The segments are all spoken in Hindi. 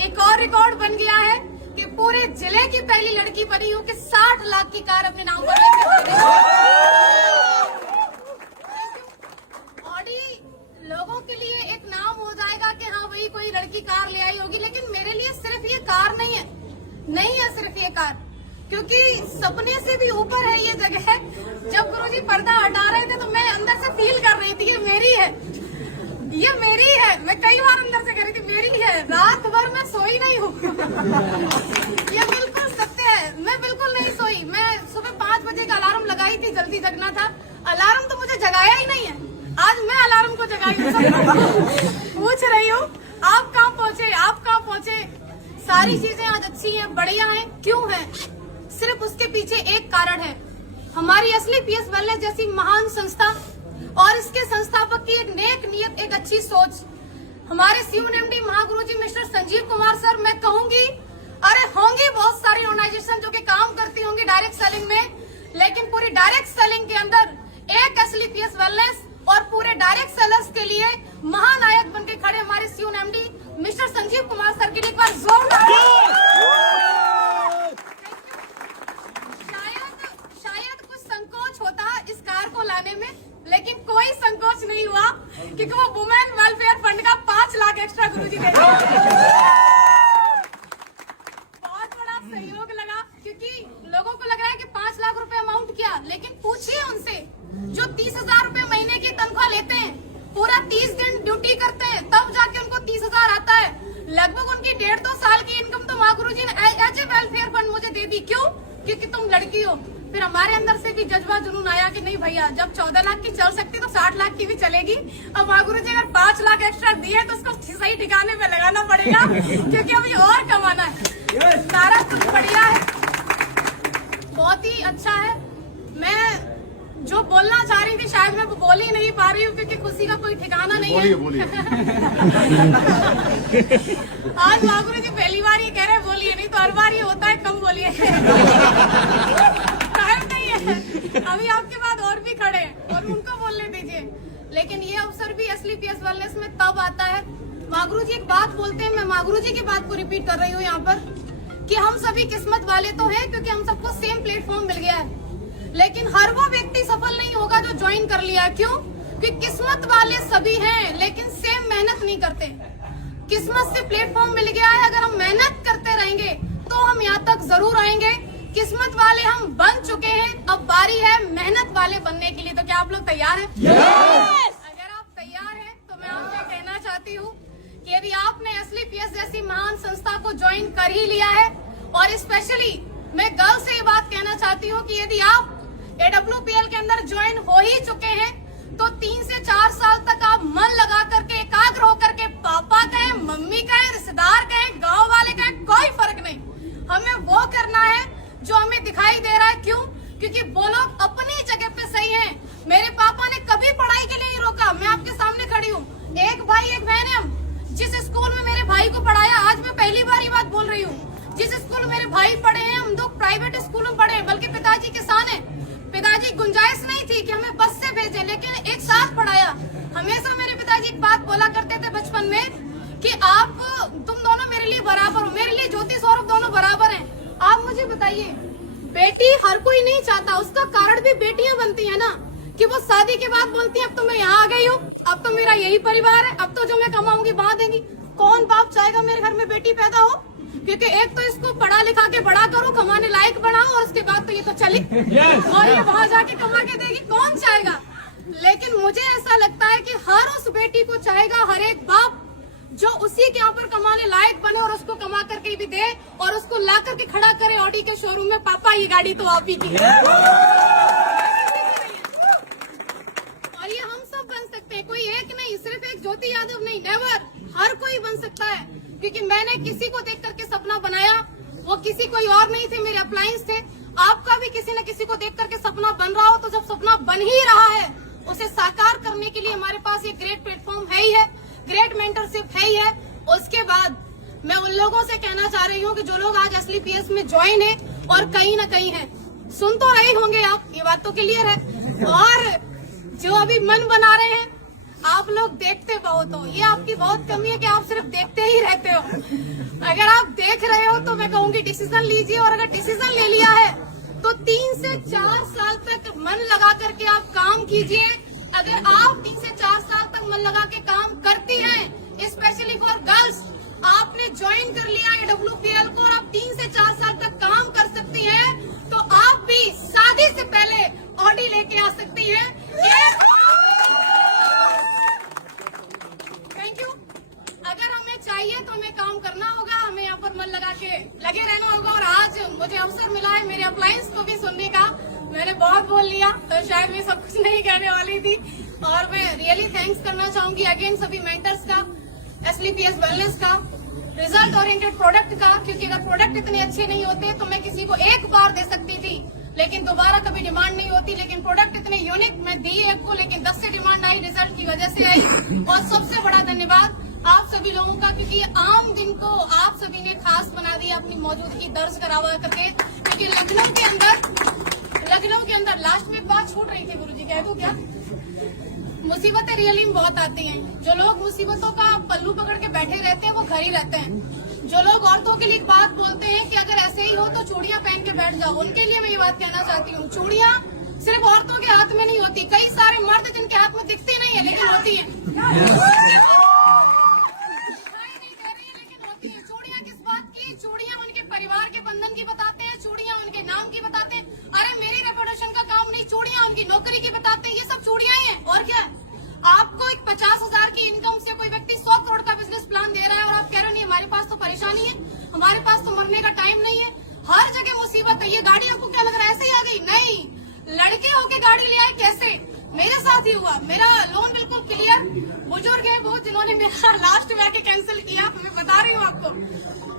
एक और रिकॉर्ड बन गया है कि पूरे जिले की पहली लड़की बनी हूँ कि 60 लाख की कार अपने नाम पर लेकर ऑडी लोगों के लिए एक नाम हो जाएगा कि हाँ भाई कोई लड़की कार ले आई होगी, लेकिन मेरे लिए सिर्फ ये कार नहीं है सिर्फ ये कार, क्योंकि सपने से भी ऊपर है ये जगह। जब गुरुजी पर्दा हटा रहे थे तो मैं अंदर से फील कर रही थी ये मेरी है। मैं कई बार अंदर से कह रही थी मेरी है। रात भर मैं सोई नहीं हूँ। ये बिल्कुल सत्य है, मैं बिल्कुल नहीं सोई। मैं सुबह 5 बजे का अलार्म लगाई थी, जल्दी जगना था। अलार्म तो मुझे जगाया ही नहीं है, आज मैं अलार्म को जगाई हूँ। पूछ रही हूँ आप कहाँ पहुँचे। सारी चीजें आज अच्छी हैं, बढ़िया हैं। क्यों है? सिर्फ उसके पीछे एक कारण है, हमारी असली पीएस वेलनेस जैसी महान संस्था और इसके संस्थापक की एक नेक नियत, एक अच्छी सोच। हमारे CUNMD महागुरुजी मिस्टर संजीव कुमार सर, मैं कहूंगी अरे होंगी बहुत सारी ऑर्गेनाइजेशन जो कि काम करती होंगी डायरेक्ट सेलिंग में, लेकिन पूरी डायरेक्ट सेलिंग के अंदर एक असली पीएस वेलनेस और पूरे डायरेक्ट सेलर्स के लिए महानायक बनके खड़े हमारे CUNMD mister Sanjeev Kumar sir की एक बार जोरदार। शायद कुछ संकोच होता इस कार को लाने में, लेकिन कोई संकोच नहीं हुआ क्योंकि वो वुमेन वेलफेयर फंड का 5 लाख एक्स्ट्रा गुरुजी दे दिया। बहुत बड़ा सहयोग लगा, क्योंकि लोगों को लग रहा है कि 5 लाख रुपए अमाउंट क्या, लेकिन पूछिए उनसे जो 30,000 रुपए महीने की तनख्वाह लेते हैं, पूरा 30 दिन ड्यूटी करते हैं, तब जाके उनको 30,000 आता है। लगभग उनकी 1.5-2 साल की इनकम तो माँ गुरुजी ने एज ए वेलफेयर फंड मुझे दे दी। क्यों? क्योंकि तुम लड़की हो। फिर हमारे अंदर से भी जज्बा जुनून आया कि नहीं भैया, जब 14 लाख की चल सकती तो 60 लाख की भी चलेगी। अब माँ गुरुजी अगर 5 लाख एक्स्ट्रा दिए तो उसको सही ठिकाने पे लगाना पड़ेगा, क्योंकि अभी और कमाना है। सारा कुछ बढ़िया है, बहुत ही अच्छा है। मैं जो बोलना चाह रही थी शायद मैं बोल ही नहीं पा रही हूँ, क्योंकि खुशी का कोई ठिकाना नहीं है। बोलिए। आज माँ गुरुजी पहली बार ये कह रहे बोलिए, नहीं तो हर बार ये होता है कम बोलिए। अभी आपके बाद और भी खड़े हैं और उनको बोलने दीजिए। लेकिन ये अवसर भी असली पीएस वेलनेस में तब आता है, मागुरु जी एक बात बोलते हैं, मैं मागुरु जी की बात को रिपीट कर रही हूँ यहाँ पर, कि हम सभी किस्मत वाले तो हैं क्योंकि हम सबको सेम प्लेटफॉर्म मिल गया है, लेकिन हर वो व्यक्ति सफल नहीं होगा जो ज्वाइन कर लिया है। क्यों? क्योंकि किस्मत वाले सभी हैं लेकिन सेम मेहनत नहीं करते। किस्मत से प्लेटफॉर्म मिल गया है, अगर हम मेहनत करते रहेंगे तो हम यहाँ तक जरूर आएंगे। किस्मत वाले हम बन चुके हैं, अब बारी है मेहनत वाले बनने के लिए। तो क्या आप लोग तैयार हैं? Yes! अगर आप तैयार हैं तो मैं आपसे कहना चाहती हूँ कि यदि आपने असली पीएस जैसी महान संस्था को ज्वाइन कर ही लिया है, और स्पेशली मैं गर्ल से ये बात कहना चाहती हूँ कि यदि आप AWPL के अंदर ज्वाइन हो ही चुके हैं तो 3 से 4 साल तक आप मन लगा करके एकाग्र होकर के पापा कहें, मम्मी कहें, रिश्तेदार कहें, गाँव वाले कहें, कोई फर्क नहीं, हमें वो करना है जो हमें दिखाई दे रहा है। क्यों? क्योंकि वो लोग अपनी जगह पे सही हैं। मेरे पापा ने कभी पढ़ाई के लिए नहीं रोका, मैं आपके सामने खड़ी हूँ, एक भाई एक बहन है हम। जिस स्कूल में मेरे भाई को पढ़ाया, आज मैं पहली बार ये बात बोल रही हूँ, जिस स्कूल में मेरे भाई पढ़े हैं, हम लोग प्राइवेट स्कूल में पढ़े हैं, बल्कि पिताजी किसान है। पिताजी गुंजाइश नहीं थी कि हमें बस से भेजें, लेकिन एक साथ पढ़ाया। हमेशा मेरे पिताजी एक बात बोला करते थे बचपन में कि तुम दोनों मेरे लिए बराबर हो, मेरे लिए ज्योति सौरभ दोनों बराबर हैं। आप मुझे बताइए, बेटी हर कोई नहीं चाहता, उसका कारण भी बेटियां बनती है ना, कि वो शादी के बाद बोलती है अब तो मैं यहाँ आ गई हूँ, अब तो मेरा यही परिवार है, अब तो जो मैं कमाऊंगी वहाँ देंगी। कौन बाप चाहेगा मेरे घर में बेटी पैदा हो? क्योंकि एक तो इसको पढ़ा लिखा के बड़ा करो, कमाने लायक बनाओ, और उसके बाद तो ये तो चली और ये वहाँ जाके कमा के देगी, कौन चाहेगा? लेकिन मुझे ऐसा लगता है कि हर उस बेटी को चाहेगा, हर एक बाप जो उसी के यहाँ पर कमाने लायक बने और उसको कमा करके भी दे और उसको ला करके खड़ा करे ऑडी के शोरूम में, पापा ये गाड़ी तो आप ही की है। और ये हम सब बन सकते हैं, कोई एक नहीं, सिर्फ एक ज्योति यादव नहीं, नेवर, हर कोई बन सकता है। क्योंकि मैंने किसी को देख करके सपना बनाया, वो किसी कोई और नहीं थे, मेरे अप्लायंस थे। आपका भी किसी न किसी को देख करके सपना बन रहा हो, तो जब सपना बन ही रहा है उसे साकार करने के लिए हमारे पास एक ग्रेट प्लेटफॉर्म है ही है, ग्रेट मेंटरशिप है ही है। उसके बाद मैं उन लोगों से कहना चाह रही हूँ कि जो लोग आज असली पीएस में ज्वाइन है और कहीं न कहीं है, सुन तो रहे होंगे आप, ये बात तो क्लियर है, और जो अभी मन बना रहे हैं, आप लोग देखते बहुत हो, ये आपकी बहुत कमी है कि आप सिर्फ देखते ही रहते हो। अगर आप देख रहे हो तो मैं कहूंगी डिसीजन लीजिए, और अगर डिसीजन ले लिया है तो 3 से 4 साल तक मन लगा करके आप काम कीजिए। अगर आप 3 से 4 साल तक मन लगा के काम करती हैं, स्पेशली फॉर गर्ल्स, आपने ज्वाइन कर लिया है WPL को और आप 3 से 4 साल तक काम कर सकती हैं, तो आप भी शादी से पहले ऑडी लेके आ सकती हैं। Thank you. अगर हमें चाहिए तो हमें काम करना होगा, हमें यहाँ पर मन लगा के लगे रहना होगा। और आज मुझे अवसर मिला है मेरे अप्लायंस को भी सुनने का। मैंने बहुत बोल लिया तो शायद मैं सब कुछ नहीं कहने वाली थी, और मैं रियली थैंक्स करना चाहूंगी अगेन सभी मेंटर्स का, SLPS वेलनेस का, रिजल्ट ओरिएंटेड प्रोडक्ट का, क्योंकि अगर प्रोडक्ट इतने अच्छे नहीं होते तो मैं किसी को एक बार दे सकती थी लेकिन दोबारा कभी डिमांड नहीं होती। लेकिन प्रोडक्ट इतने यूनिक मैं दी एक को, लेकिन 10 से डिमांड आई, रिजल्ट की वजह से आई। और सबसे बड़ा धन्यवाद आप सभी लोगों का, क्योंकि आम दिन को आप सभी ने खास बना दिया अपनी मौजूदगी दर्ज करावा करके। क्योंकि लखनऊ के अंदर लास्ट में एक बात छूट रही थी गुरुजी, कह दूं क्या? मुसीबतें रियली में बहुत आती हैं। जो लोग मुसीबतों का पल्लू पकड़ के बैठे रहते हैं वो घर ही रहते हैं। जो लोग औरतों के लिए एक बात बोलते हैं कि अगर ऐसे ही हो तो चूड़ियां पहन के बैठ जाओ, उनके लिए मैं ये बात कहना चाहती हूँ, चूड़ियां सिर्फ औरतों के हाथ में नहीं होती। कई सारे मर्द जिनके हाथ में दिखती नहीं है लेकिन होती है, चूड़ियां किस बात की? चूड़ियां उनके परिवार के बंधन की बताते हैं, चूड़ियां उनके नाम की बताते हैं। अरे मेरी रेपुटेशन का काम नहीं, चूड़ियां उनकी नौकरी की बताते हैं। ये सब चूड़ियां ही हैं और क्या? आपको एक 50,000 की इनकम से कोई व्यक्ति 100 करोड़ का बिजनेस प्लान दे रहा है और आप कह रहे हो नहीं हमारे पास तो परेशानी है, हमारे पास तो मरने का टाइम नहीं है। हर जगह मुसीबत है। ये गाड़ी आपको क्या लग रहा है ऐसे ही आ गई? नहीं, लड़के होके गाड़ी ले आए। कैसे? मेरे साथ ही हुआ। मेरा लोन बिल्कुल क्लियर, बुजुर्ग है बहुत जिन्होंने मेरा लास्ट में आके कैंसिल किया, मैं बता रही हूँ आपको।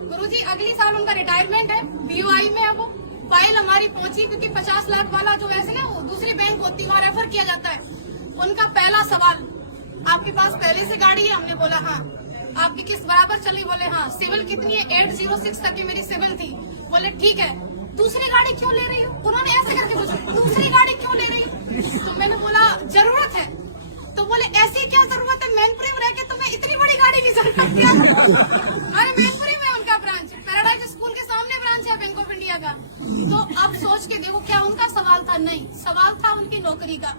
गुरुजी अगली साल उनका रिटायरमेंट है, BOI में है वो। फाइल हमारी पहुंची, क्योंकि 50 लाख वाला जो ऐसे ना वो दूसरी बैंक होती है वहाँ रेफर किया जाता है। उनका पहला सवाल, आपके पास पहले से गाड़ी है? हमने बोला हाँ। आपकी किस बराबर चली? बोले हाँ। सिविल कितनी है? 806 तक की मेरी सिविल थी। बोले ठीक है, दूसरी गाड़ी क्यों ले रही हो? उन्होंने ऐसे करके पूछा, दूसरी गाड़ी क्यों ले रही हो? तो मैंने बोला जरूरत है। तो बोले ऐसी क्या जरूरत है, मैनपुरी में रह के तुम्हें इतनी बड़ी गाड़ी की जरूरत क्या? अरे मैनपुरी में उनका ब्रांच, पैराडाइज स्कूल के सामने ब्रांच है बैंक ऑफ इंडिया का। तो अब सोच के देखो, क्या उनका सवाल था? नहीं, सवाल था उनकी नौकरी का।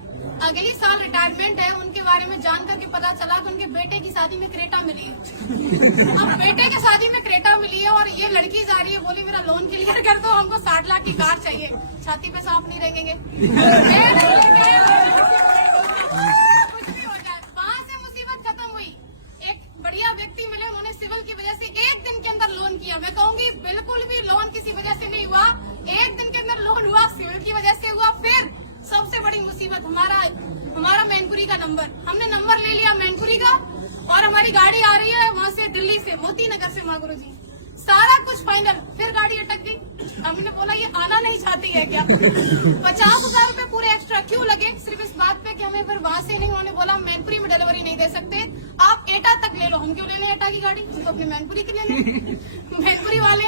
अगली साल रिटायरमेंट है। उनके बारे में जान करके पता चला कि उनके बेटे की शादी में क्रेटा मिली है। अब बेटे की शादी में क्रेटा मिली है और ये लड़की जा रही है, बोली मेरा लोन क्लियर कर दो, हमको 60 लाख की कार चाहिए। छाती पे सांप नहीं रहेंगे, कुछ भी हो जाए। वहाँ से मुसीबत खत्म हुई। एक बढ़िया व्यक्ति मिले, उन्होंने सिविल की वजह से 1 दिन के अंदर लोन किया। मैं कहूंगी बिल्कुल भी लोन किसी वजह से नहीं हुआ, 1 दिन के अंदर लोन हुआ, सिविल की वजह से हुआ। फिर सबसे बड़ी मुसीबत हमारा मैनपुरी का नंबर, हमने नंबर ले लिया मैनपुरी का और हमारी गाड़ी आ रही है वहाँ से, दिल्ली से, मोती नगर से। माँ गुरुजी सारा कुछ फाइनल, फिर गाड़ी अटक गई। हमने बोला ये आना नहीं चाहती है क्या? 50,000 रूपए पूरे एक्स्ट्रा क्यों लगे? सिर्फ इस बात पे कि हमें फिर वहाँ से नहीं, उन्होंने बोला मैनपुरी में डिलीवरी नहीं दे सकते, आप एटा तक ले लो। हम क्यों ले लें एटा की गाड़ी, हम तो अपनी मैनपुरी की ले लें। मैनपुरी वाले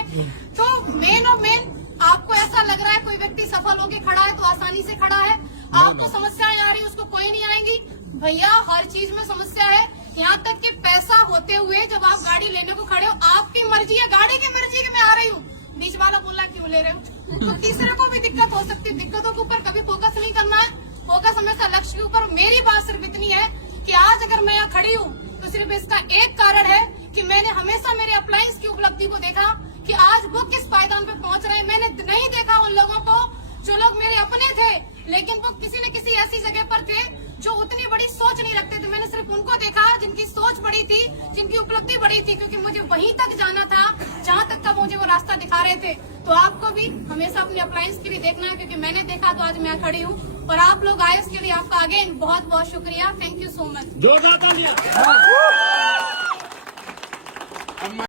तो मेन और मेन, आपको ऐसा लग रहा है कोई व्यक्ति सफल होके खड़ा है तो आसानी से खड़ा है, आपको समस्याएं आ रही उसको कोई नहीं आएंगी। भैया हर चीज में समस्या है, यहाँ तक कि पैसा होते हुए जब आप गाड़ी लेने को खड़े हो, आपकी मर्जी है, गाड़ी की मर्जी है, मैं आ रही हूँ, बीच वाला बोला क्यों ले रहे हो? तो तीसरे को भी दिक्कत हो सकती है। दिक्कतों के ऊपर कभी फोकस नहीं करना है, फोकस हमेशा लक्ष्य के ऊपर। मेरी बात सिर्फ इतनी है कि आज अगर मैं यहाँ खड़ी हूँ तो सिर्फ इसका एक कारण है कि मैंने हमेशा मेरे अप्लायंस की उपलब्धि को देखा कि आज वो किस पायदान पे पहुंच रहे हैं। मैंने नहीं देखा उन लोगों को जो लोग मेरे अपने थे, लेकिन वो किसी न किसी ऐसी जगह पर थे जो उतनी बड़ी सोच नहीं रखते थे। मैंने सिर्फ उनको देखा जिनकी सोच बड़ी थी, जिनकी उपलब्धि बड़ी थी, क्योंकि मुझे वहीं तक जाना था जहाँ तक का मुझे वो रास्ता दिखा रहे थे। तो आपको भी हमेशा अपने अप्लायंस के लिए देखना है, क्योंकि मैंने देखा तो आज मैं खड़ी हूँ। और आप लोग आए उसके लिए आपका अगेन बहुत बहुत शुक्रिया। Thank you so much.